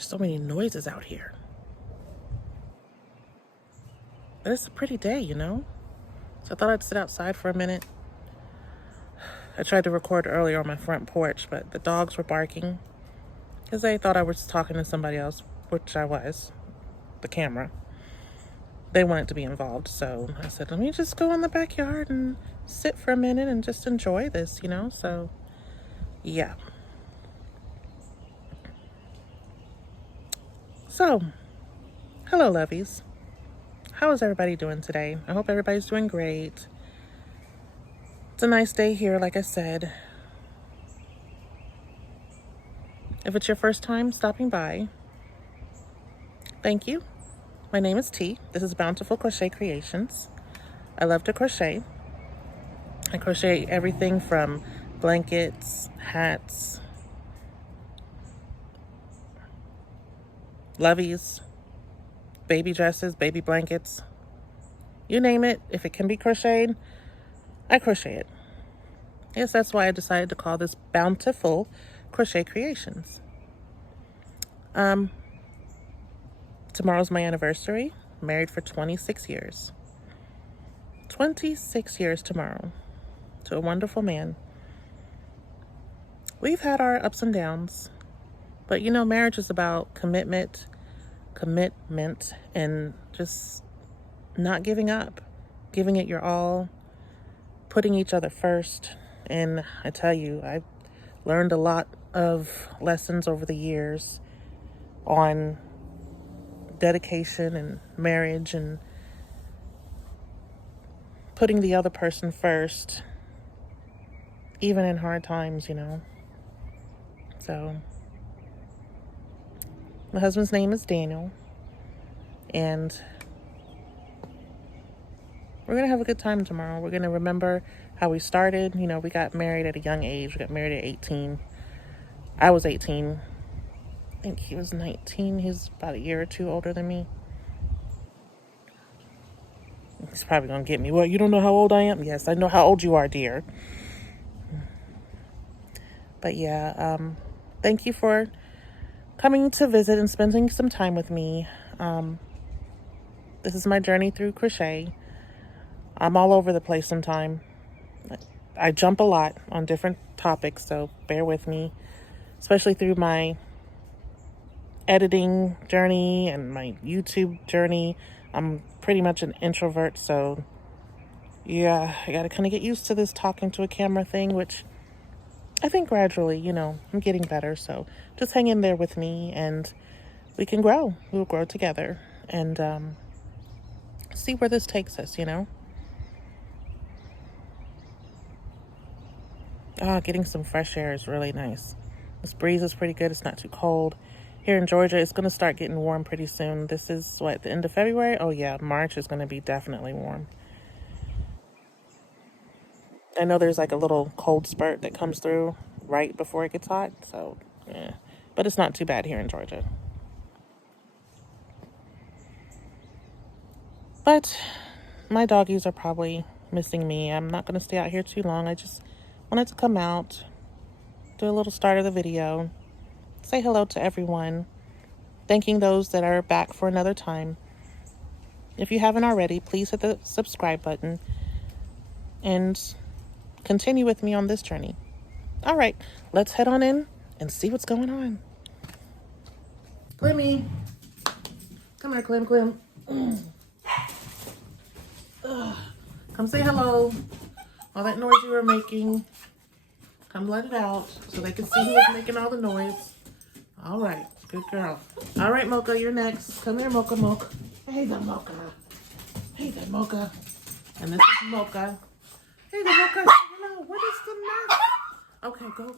There's so many noises out here. But it's a pretty day, you know? So I thought I'd sit outside for a minute. I tried to record earlier on my front porch, but the dogs were barking because they thought I was talking to somebody else, which I was, the camera. They wanted to be involved, so I said, let me just go in the backyard and sit for a minute and just enjoy this, you know? So, yeah. So, hello, lovies. How is everybody doing today? I hope everybody's doing great. It's a nice day here, like I said. If it's your first time stopping by, thank you. My name is T. This is Bountiful Crochet Creations. I love to crochet. I crochet everything from blankets, hats, loveys, baby dresses, baby blankets. You name it, if it can be crocheted, I crochet it. Yes, that's why I decided to call this Bountiful Crochet Creations. Tomorrow's my anniversary. Married for 26 years. 26 years tomorrow to a wonderful man. We've had our ups and downs, but you know, marriage is about commitment, and just not giving up, giving it your all, putting each other first. And I tell you, I've learned a lot of lessons over the years on dedication and marriage and putting the other person first, even in hard times, you know. So, my husband's name is Daniel, and we're going to have a good time tomorrow. We're going to remember how we started. You know, we got married at a young age. We got married at 18. I was 18. I think he was 19. He's about a year or two older than me. He's probably going to get me. Well, you don't know how old I am? Yes, I know how old you are, dear. But yeah, thank you for coming to visit and spending some time with me. This is my journey through crochet. I'm all over the place sometimes. I jump a lot on different topics, so bear with me, especially through my editing journey and my YouTube journey. I'm pretty much an introvert, so yeah, I gotta kind of get used to this talking to a camera thing, which I think gradually, you know, I'm getting better. So just hang in there with me and we can grow. We'll grow together and see where this takes us, you know. Getting some fresh air is really nice. This breeze is pretty good. It's not too cold. Here in Georgia, it's going to start getting warm pretty soon. This is, what, the end of February? Oh, yeah, March is going to be definitely warm. I know there's like a little cold spurt that comes through right before it gets hot. So, yeah. But it's not too bad here in Georgia. But my doggies are probably missing me. I'm not going to stay out here too long. I just wanted to come out, do a little start of the video, say hello to everyone, thanking those that are back for another time. If you haven't already, please hit the subscribe button and continue with me on this journey. All right, let's head on in and see what's going on. Clemmy. Come here, Clem. Come say hello. All that noise you were making, come let it out so they can see who was making all the noise. All right, good girl. All right, Mocha, you're next. Come here, Mocha. Hey there, Mocha. Hey there, Mocha. And this is Mocha. Hey there, Mocha. Hello, what is the mess? Okay, go.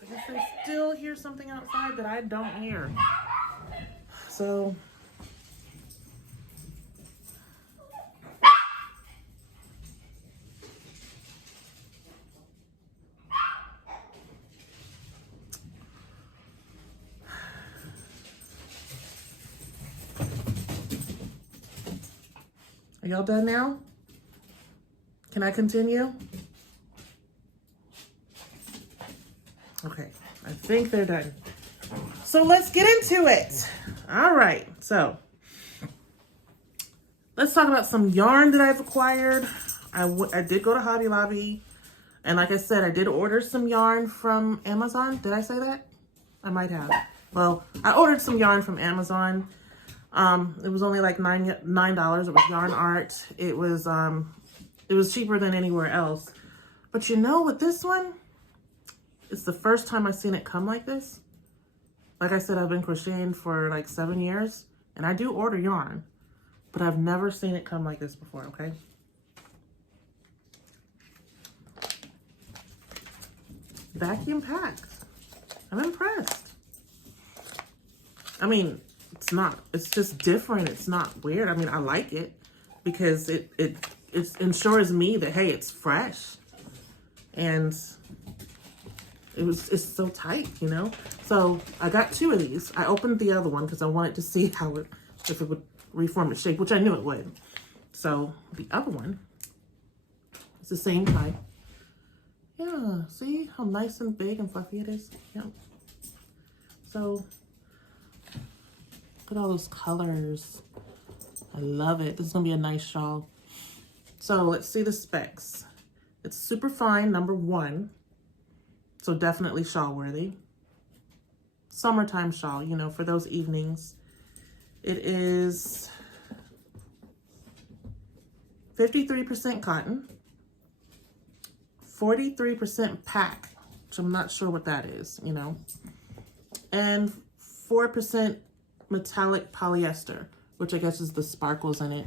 I guess they still hear something outside that I don't hear. So... Are y'all done now? Can I continue? Okay. I think they're done. So let's get into it. All right, so let's talk about some yarn that I've acquired. I did go to Hobby Lobby, and like I said, I did order some yarn from Amazon. Did I say that? I might have. Well, I ordered some yarn from Amazon. It was only like $9. It was yarn art. It was cheaper than anywhere else. But you know, with this one, it's the first time I've seen it come like this. Like I said, I've been crocheting for like 7 years, and I do order yarn, but I've never seen it come like this before, okay? Vacuum packed. I'm impressed. I mean, it's just different. It's not weird. I mean, I like it because it ensures me that, hey, it's fresh. And it's so tight, you know? So I got 2 of these. I opened the other one because I wanted to see if it would reform its shape, which I knew it would. So the other one is the same type. Yeah, see how nice and big and fluffy it is? Yeah. So look at all those colors. I love it. This is gonna be a nice shawl. So let's see the specs. It's super fine, number 1. So definitely shawl worthy. Summertime shawl, you know, for those evenings. It is 53% cotton, 43% pack, which I'm not sure what that is, you know, and 4% metallic polyester, which I guess is the sparkles in it.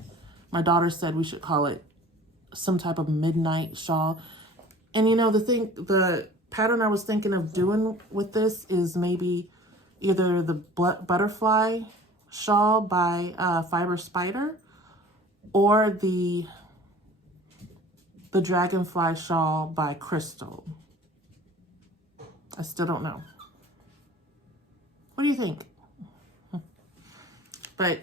My daughter said we should call it some type of midnight shawl. And you know, the pattern I was thinking of doing with this is maybe either the butterfly shawl by Fiber Spider or the dragonfly shawl by Crystal. I still don't know. What do you think? But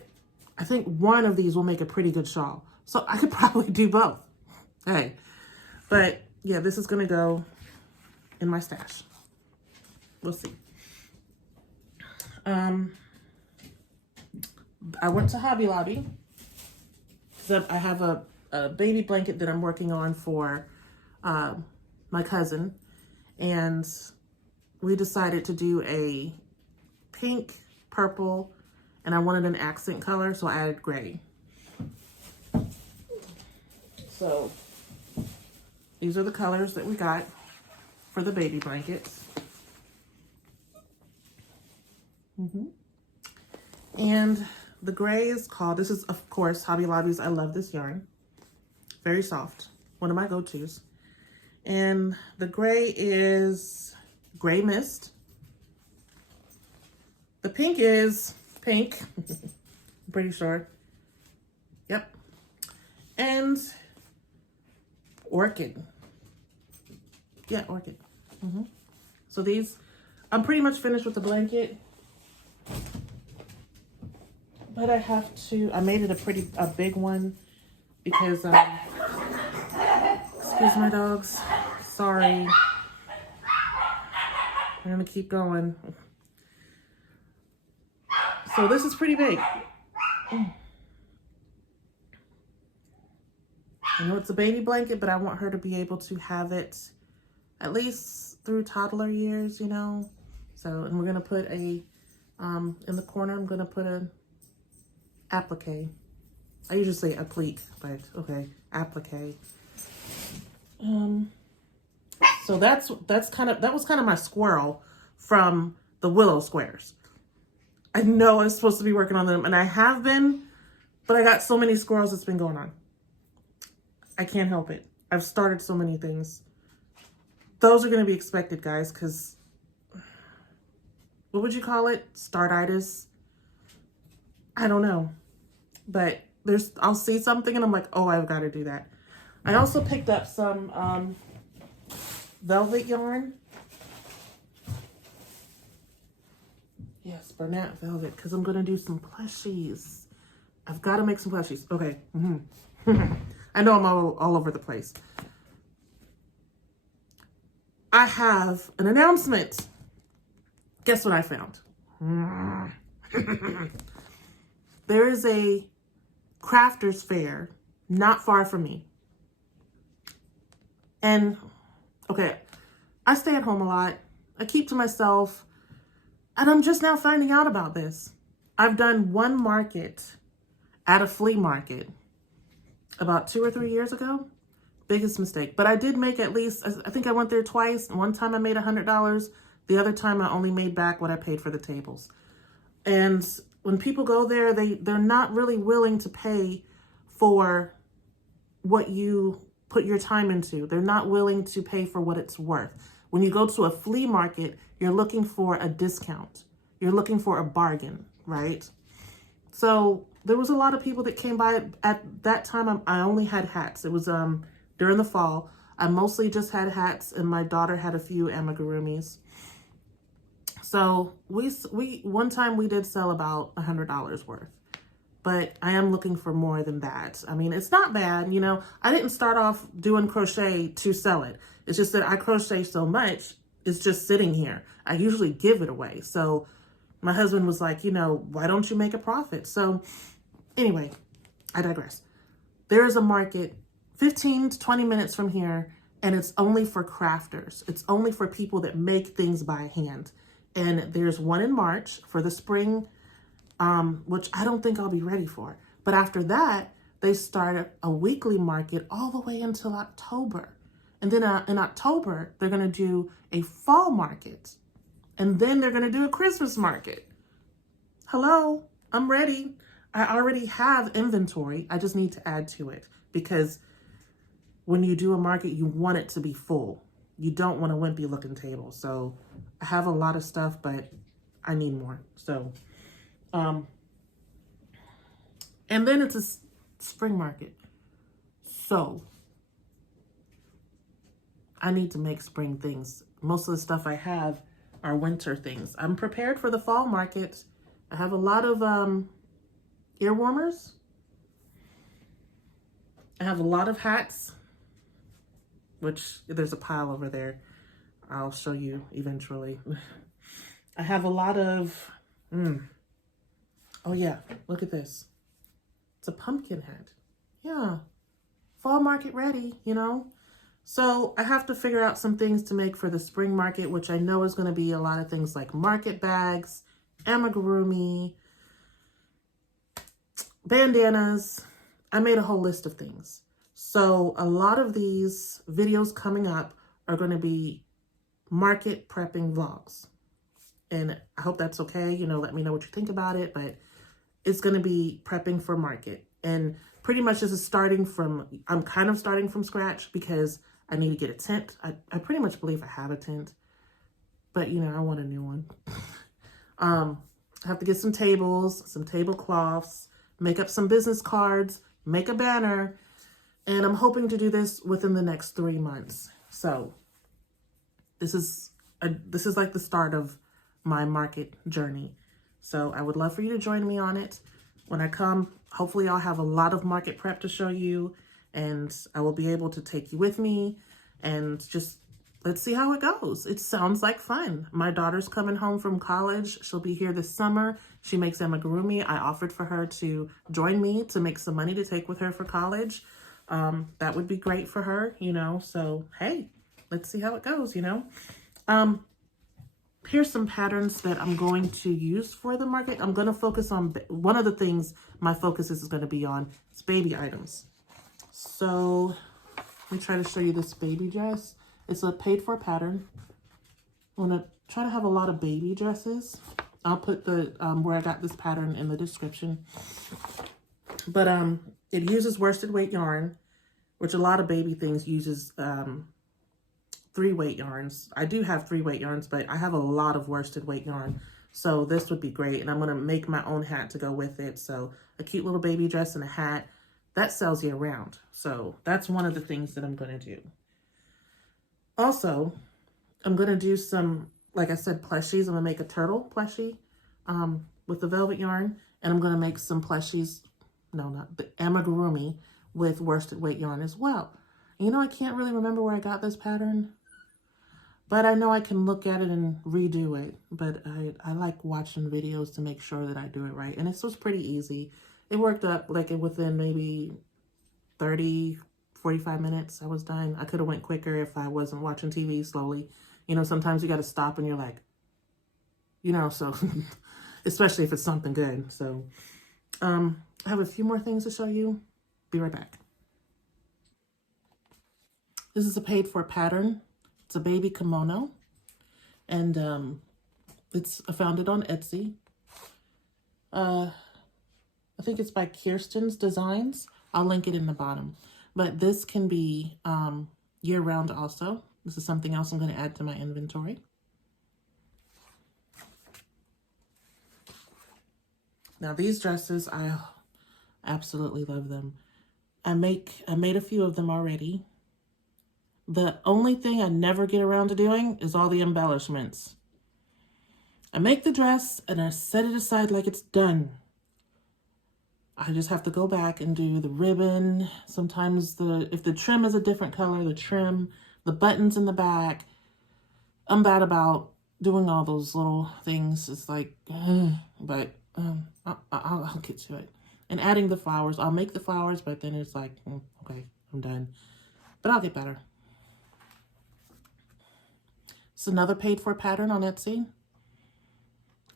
I think one of these will make a pretty good shawl. So I could probably do both. Hey, but yeah, this is gonna go in my stash. We'll see. I went to Hobby Lobby because I have a baby blanket that I'm working on for my cousin, and we decided to do a pink, purple, and I wanted an accent color, so I added gray. So these are the colors that we got for the baby blankets. And the gray is called, this is of course Hobby Lobby's I Love This Yarn. Very soft, one of my go-tos. And the gray is Gray Mist. The pink is pink, I'm pretty sure. Yep. And Orchid. Yeah, Orchid. So these, I'm pretty much finished with the blanket. But I have to, I made it a big one because, excuse my dogs, sorry. I'm gonna keep going. So this is pretty big. I know it's a baby blanket, but I want her to be able to have it at least through toddler years, you know? So, and we're gonna put a, in the corner, I'm gonna put a applique. I usually say applique, but okay, applique. So that was kind of my squirrel from the Willow squares. I know I was supposed to be working on them, and I have been, but I got so many squirrels that's been going on. I can't help it. I've started so many things. Those are going to be expected, guys, because what would you call it? Startitis? I don't know. But I'll see something and I'm like, oh, I've got to do that. I also picked up some velvet yarn. Yes, Bernat velvet, because I'm going to do some plushies. I've got to make some plushies. Okay. I know I'm all over the place. I have an announcement. Guess what I found? There is a crafters fair not far from me. And, okay, I stay at home a lot. I keep to myself. And I'm just now finding out about this. I've done one market at a flea market about 2 or 3 years ago. Biggest mistake. But I did make at least, I think I went there twice. One time I made $100. The other time I only made back what I paid for the tables. And when people go there, they're not really willing to pay for what you put your time into. They're not willing to pay for what it's worth. When you go to a flea market, you're looking for a discount. You're looking for a bargain, right? So there was a lot of people that came by. At that time, I only had hats. It was during the fall. I mostly just had hats, and my daughter had a few amigurumis. So one time we did sell about $100 worth. But I am looking for more than that. I mean, it's not bad, you know. I didn't start off doing crochet to sell it. It's just that I crochet so much, it's just sitting here. I usually give it away. So my husband was like, you know, why don't you make a profit? So anyway, I digress. There is a market 15 to 20 minutes from here, and it's only for crafters. It's only for people that make things by hand. And there's one in March for the spring, which I don't think I'll be ready for. But after that, they start a weekly market all the way until October. And then in October, they're going to do a fall market. And then they're going to do a Christmas market. Hello, I'm ready. I already have inventory. I just need to add to it. Because when you do a market, you want it to be full. You don't want a wimpy looking table. So I have a lot of stuff, but I need more. So and then it's a spring market. So I need to make spring things. Most of the stuff I have are winter things. I'm prepared for the fall market. I have a lot of ear warmers. I have a lot of hats, which there's a pile over there. I'll show you eventually. I have a lot of, oh yeah, look at this. It's a pumpkin hat. Yeah, fall market ready, you know? So I have to figure out some things to make for the spring market, which I know is going to be a lot of things like market bags, amigurumi, bandanas. I made a whole list of things. So a lot of these videos coming up are going to be market prepping vlogs. And I hope that's okay. You know, let me know what you think about it. But it's going to be prepping for market. And pretty much this is I'm kind of starting from scratch because I need to get a tent. I pretty much believe I have a tent. But, you know, I want a new one. I have to get some tables, some tablecloths, make up some business cards, make a banner. And I'm hoping to do this within the next 3 months. So this is like the start of my market journey. So I would love for you to join me on it. When I come, hopefully I'll have a lot of market prep to show you, and I will be able to take you with me and just let's see how it goes. It sounds like fun. My daughter's coming home from college. She'll be here this summer. She makes amigurumi. I offered for her to join me to make some money to take with her for college. That would be great for her, you know, so hey, let's see how it goes, you know. Here's some patterns that I'm going to use for the market. I'm going to focus on, one of the things my focus is going to be on is baby items. So let me try to show you this baby dress. It's a paid for pattern. I'm going to try to have a lot of baby dresses. I'll put the where I got this pattern in the description. But it uses worsted weight yarn, which a lot of baby things uses 3-weight yarns. I do have 3-weight yarns, but I have a lot of worsted weight yarn. So this would be great. And I'm going to make my own hat to go with it. So a cute little baby dress and a hat that sells year round. So that's one of the things that I'm going to do. Also, I'm going to do some, like I said, plushies. I'm going to make a turtle plushie with the velvet yarn. And I'm going to make some plushies, no, not the amigurumi with worsted weight yarn as well. You know, I can't really remember where I got this pattern, But I know I can look at it and redo it. But I like watching videos to make sure that I do it right. And this was pretty easy. It worked up like within maybe 30, 45 minutes. I was done. I could have went quicker if I wasn't watching TV slowly. You know, sometimes you got to stop and you're like, you know, so especially if it's something good. So I have a few more things to show you. Be right back. This is a paid for pattern. It's a baby kimono, and I found it on Etsy. I think it's by Kirsten's Designs. I'll link it in the bottom. But this can be year-round also. This is something else I'm going to add to my inventory. Now these dresses, I absolutely love them. I made a few of them already. The only thing I never get around to doing is all the embellishments. I make the dress and I set it aside like it's done. I just have to go back and do the ribbon. Sometimes if the trim is a different color, the trim, the buttons in the back. I'm bad about doing all those little things. It's like, but I'll get to it. And adding the flowers. I'll make the flowers, but then it's like, okay, I'm done. But I'll get better. It's another paid for pattern on Etsy.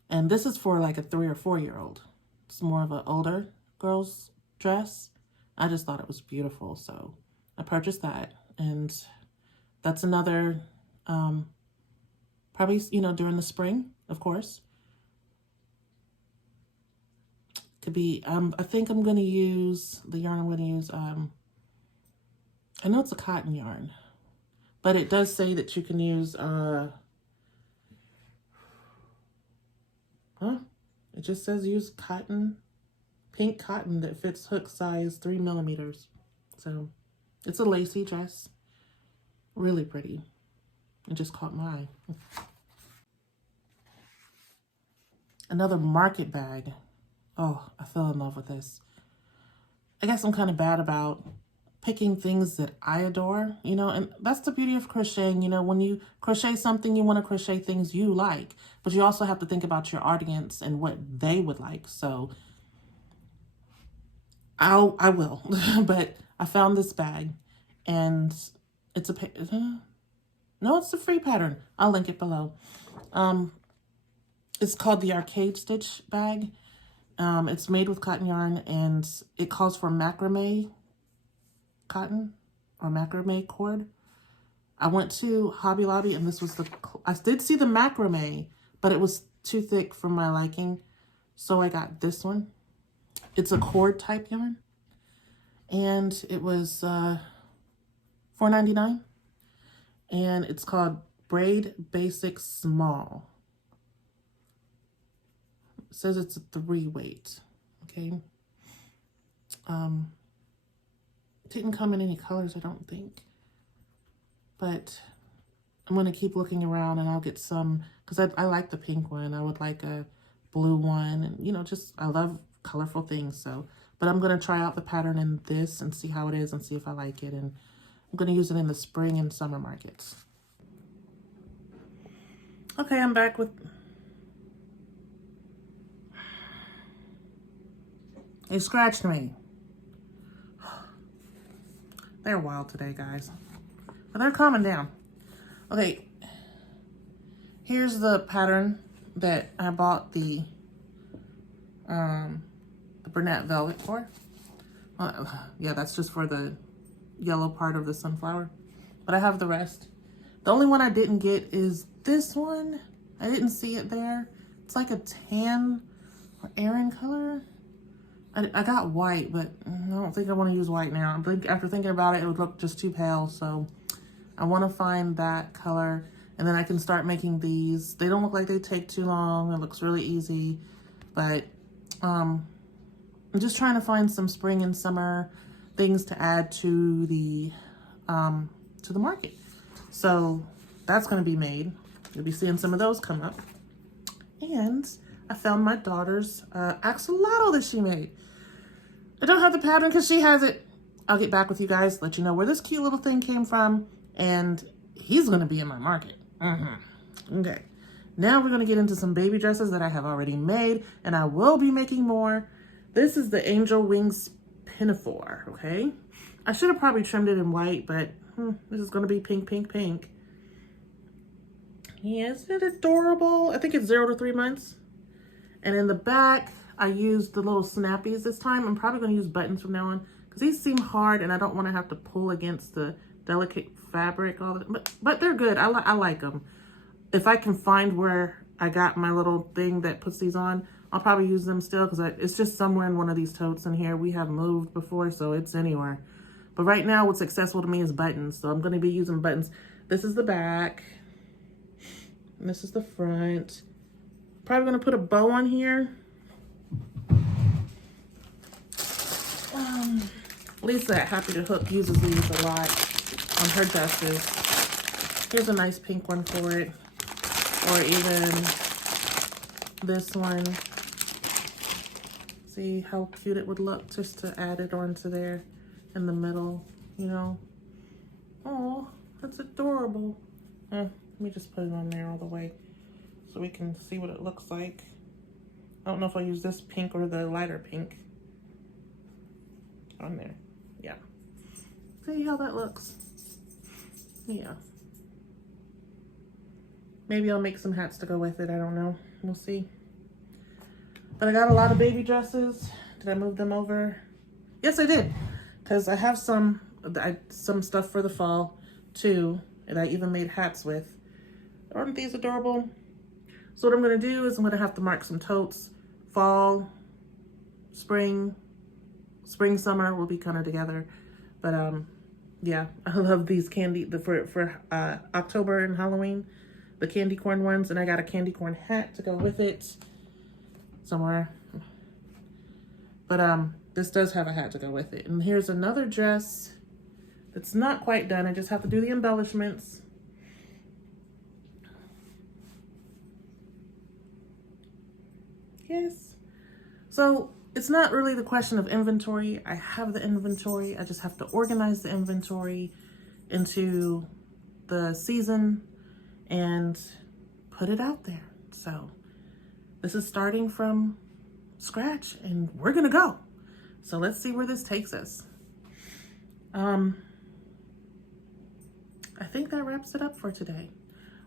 And this is for like a 3 or 4 year old. It's more of an older girl's dress. I just thought it was beautiful, so I purchased that. And that's another, probably, you know, during the spring, of course. Could be, I think I'm going to use, the yarn I'm going to use, I know it's a cotton yarn, but it does say that you can use, it just says use cotton, pink cotton that fits hook size 3 millimeters. So it's a lacy dress, really pretty. It just caught my eye. Another market bag. Oh, I fell in love with this. I guess I'm kind of bad about picking things that I adore, you know, and that's the beauty of crocheting. You know, when you crochet something, you want to crochet things you like, but you also have to think about your audience and what they would like. So I will, but I found this bag and it's no, it's a free pattern. I'll link it below. It's called the Arcade Stitch bag. It's made with cotton yarn and it calls for macrame cotton or macrame cord. I went to Hobby Lobby and this was I did see the macrame, but it was too thick for my liking. So I got this one. It's a cord type yarn and it was $4.99 and it's called Braid Basic Small. It says it's a 3 weight, okay? It didn't come in any colors, I don't think. But I'm going to keep looking around and I'll get some, because I like the pink one. I would like a blue one. And, you know, just, I love colorful things. So, but I'm going to try out the pattern in this and see how it is and see if I like it. And I'm going to use it in the spring and summer markets. Okay, I'm back with... They scratched me. They're wild today, guys. But they're calming down. Okay. Here's the pattern that I bought the brunette velvet for. Yeah, that's just for the yellow part of the sunflower. But I have the rest. The only one I didn't get is this one. I didn't see it there. It's like a tan or Aran color. I got white, but I don't think I want to use white now. After thinking about it, it would look just too pale. So I want to find that color and then I can start making these. They don't look like they take too long. It looks really easy, but I'm just trying to find some spring and summer things to add to the market. So that's going to be made. You'll be seeing some of those come up. And I found my daughter's axolotl that she made. I don't have the pattern because she has it. I'll get back with you guys, let you know where this cute little thing came from, and he's going to be in my market. Okay. Now we're going to get into some baby dresses that I have already made, and I will be making more. This is the Angel Wings Pinafore, okay? I should have probably trimmed it in white, but this is going to be pink, pink, pink. Yeah, isn't it adorable? I think it's 0 to 3 months. And in the back, I used the little snappies this time. I'm probably going to use buttons from now on because these seem hard and I don't want to have to pull against the delicate fabric. But they're good. I like them. If I can find where I got my little thing that puts these on, I'll probably use them still because it's just somewhere in one of these totes in here. We have moved before, so it's anywhere. But right now, what's accessible to me is buttons. So I'm going to be using buttons. This is the back. And this is the front. Probably going to put a bow on here. Lisa at Happy to Hook uses these a lot on her dresses. Here's a nice pink one for it. Or even this one. See how cute it would look just to add it onto there in the middle, you know. Oh, that's adorable. Let me just put it on there all the way so we can see what it looks like. I don't know if I'll use this pink or the lighter pink on there. Yeah. See how that looks? Yeah. Maybe I'll make some hats to go with it. I don't know. We'll see. But I got a lot of baby dresses. Did I move them over? Yes, I did. Because I have some stuff for the fall too. And I even made hats with. Aren't these adorable? So what I'm going to do is I'm going to have to mark some totes. Fall, spring, summer will be kind of together. But yeah, I love these for October and Halloween. The candy corn ones, and I got a candy corn hat to go with it somewhere. But this does have a hat to go with it. And here's another dress that's not quite done. I just have to do the embellishments. Yes. So it's not really the question of inventory. I have the inventory. I just have to organize the inventory into the season and put it out there. So this is starting from scratch and we're gonna go. So let's see where this takes us. I think that wraps it up for today.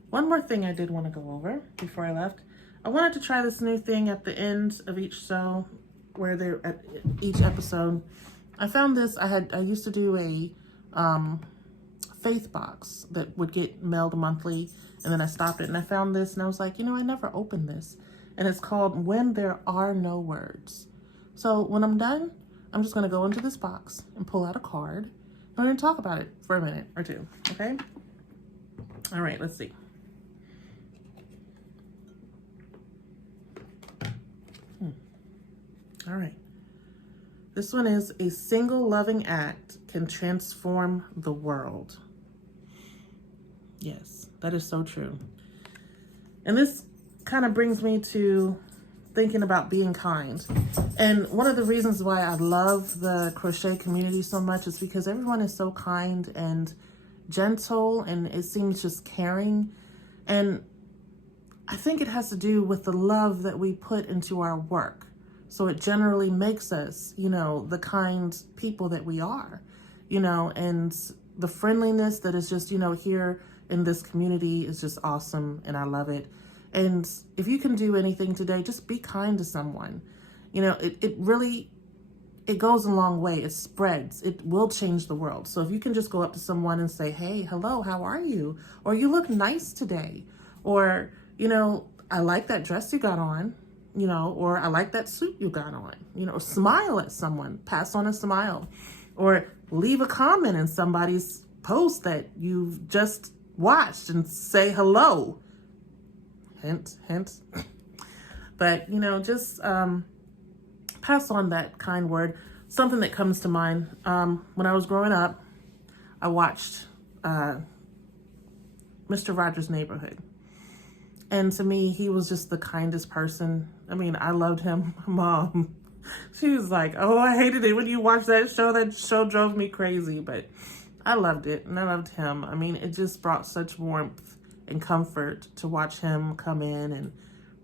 One more thing I did want to go over before I left. I wanted to try this new thing at the end of each show where they're at each episode. I found this, I used to do a faith box that would get mailed monthly, and then I stopped it and I found this and I was like, you know, I never opened this. And it's called When There Are No Words. So when I'm done, I'm just gonna go into this box and pull out a card. And we're gonna talk about it for a minute or two, okay? All right, let's see. All right. This one is a single loving act can transform the world. Yes, that is so true. And this kind of brings me to thinking about being kind. And one of the reasons why I love the crochet community so much is because everyone is so kind and gentle, and it seems just caring. And I think it has to do with the love that we put into our work. So it generally makes us, you know, the kind people that we are, you know, and the friendliness that is just, you know, here in this community is just awesome, and I love it. And if you can do anything today, just be kind to someone. You know, it really goes a long way. It spreads. It will change the world. So if you can just go up to someone and say, hey, hello, how are you? Or you look nice today. Or, you know, I like that dress you got on, you know, or I like that suit you got on, you know, smile at someone, pass on a smile, or leave a comment in somebody's post that you've just watched and say hello. Hint, hint. But, you know, just pass on that kind word. Something that comes to mind, when I was growing up, I watched Mr. Rogers' Neighborhood. And to me, he was just the kindest person. I mean, I loved him. Mom, she was like, oh, I hated it when you watched that show. That show drove me crazy, but I loved it and I loved him. I mean, it just brought such warmth and comfort to watch him come in and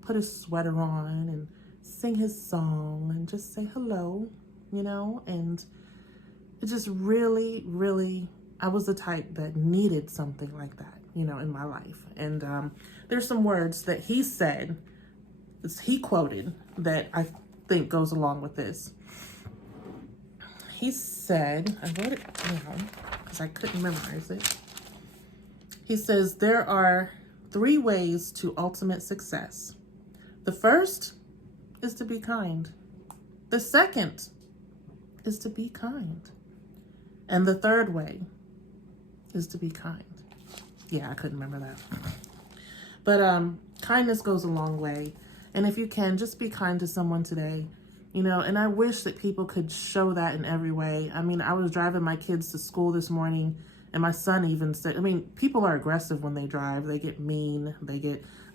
put his sweater on and sing his song and just say hello, you know, and it just really, really, I was the type that needed something like that, you know, in my life. And there's some words that he said, he quoted, that I think goes along with this. He said, I wrote it down because I couldn't memorize it. He says, there are 3 ways to ultimate success. The first is to be kind. The second is to be kind. And the third way is to be kind. Yeah, I couldn't remember that. But kindness goes a long way. And if you can, just be kind to someone today. You know, and I wish that people could show that in every way. I mean, I was driving my kids to school this morning, and my son even said, I mean, people are aggressive when they drive. They get mean.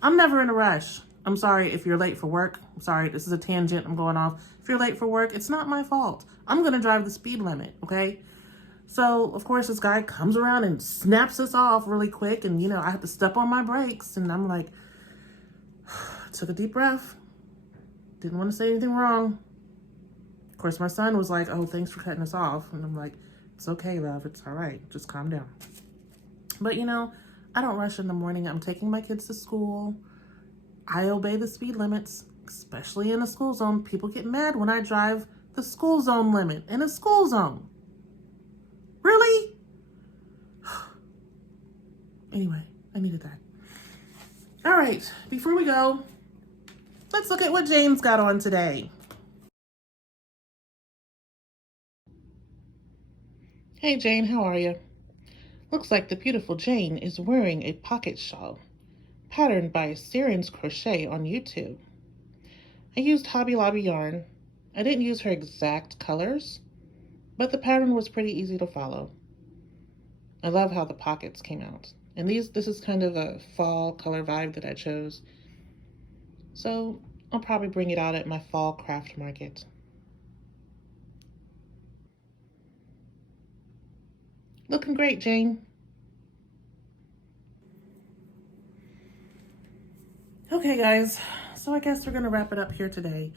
I'm never in a rush. I'm sorry if you're late for work. I'm sorry, this is a tangent I'm going off. If you're late for work, it's not my fault. I'm going to drive the speed limit, okay? So, of course, this guy comes around and snaps us off really quick, and, you know, I have to step on my brakes, and I'm like, took a deep breath. Didn't want to say anything wrong. Of course, my son was like, oh, thanks for cutting us off. And I'm like, it's okay, love. It's all right. Just calm down. But, you know, I don't rush in the morning. I'm taking my kids to school. I obey the speed limits, especially in a school zone. People get mad when I drive the school zone limit in a school zone. Really? Anyway, I needed that. All right, before we go, let's look at what Jane's got on today. Hey Jane, how are you? Looks like the beautiful Jane is wearing a pocket shawl, patterned by Syrian's Crochet on YouTube. I used Hobby Lobby yarn. I didn't use her exact colors, but the pattern was pretty easy to follow. I love how the pockets came out. And this is kind of a fall color vibe that I chose. So I'll probably bring it out at my fall craft market. Looking great, Jane. Okay, guys. So I guess we're going to wrap it up here today.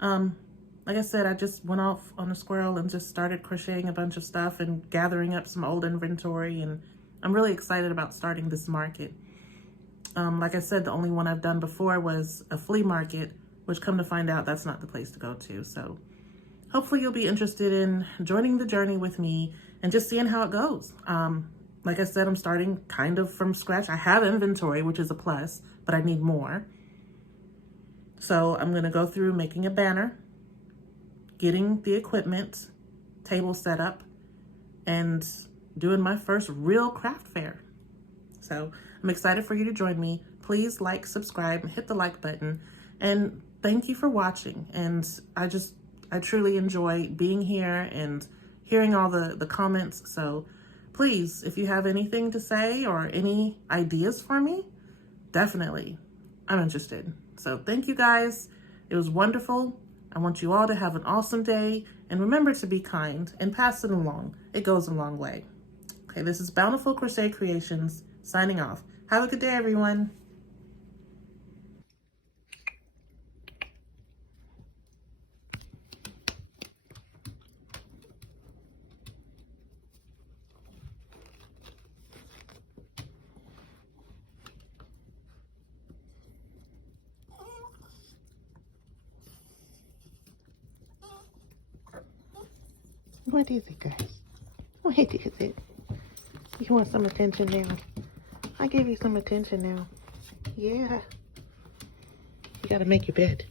Like I said, I just went off on a squirrel and just started crocheting a bunch of stuff and gathering up some old inventory. And I'm really excited about starting this market. Like I said, the only one I've done before was a flea market, which come to find out that's not the place to go to. So hopefully you'll be interested in joining the journey with me and just seeing how it goes. Like I said, I'm starting kind of from scratch. I have inventory, which is a plus, but I need more. So I'm going to go through making a banner, getting the equipment, table set up, and doing my first real craft fair. So I'm excited for you to join me. Please like, subscribe, and hit the like button. And thank you for watching. And I truly enjoy being here and hearing all the comments. So please, if you have anything to say or any ideas for me, definitely, I'm interested. So thank you guys. It was wonderful. I want you all to have an awesome day. And remember to be kind and pass it along. It goes a long way. Okay, this is Bountiful Crochet Creations signing off. Have a good day, everyone. What is it, guys? What is it? You want some attention now? I gave you some attention now. Yeah. You gotta make your bed.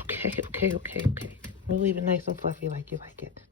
Okay. We'll leave it nice and fluffy like you like it.